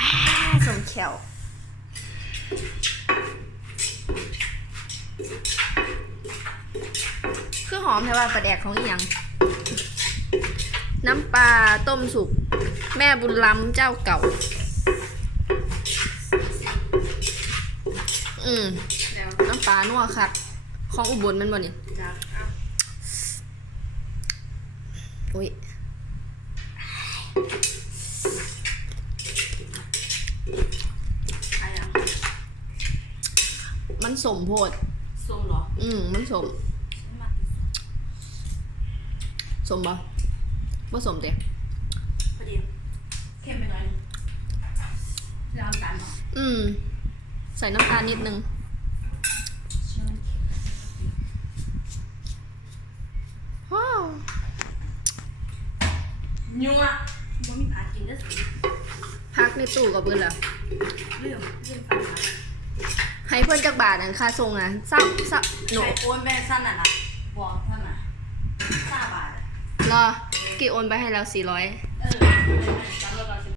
อ่าสมแขวคือหอมใช่ป่ะปลาแดกของอีหยังน้ำปลาต้มสุก แม่บุญล้ำเจ้าเก่า อืมแล้วน้ำปลานัวคักของอุบลแมันบ่นี่จากอะอุ้ย อะไรอะมันสมโพดส้มเหรออืมมันสมไม่มาติดส้มสมบ่บ่สมเด้พอดีเข้มไปหน่อยจะเอาน้ำตาลเหรออืม ใส่น้ำตาลนิดนึงเชื่อมันเค็มว้าว นัวมันมีผากินได้สิ พักในตู้กับเบิดแล้วเรื่องเรื่องฟังนะให้เพื่อนจักบาทอันค่าทรงอะซับซับหนูใครโอนแม่สั้นอะนะบอกท่านอะห้าบาทอะรอกี่โอนไปให้แล้วสี่ร้อยเออจำเราเรา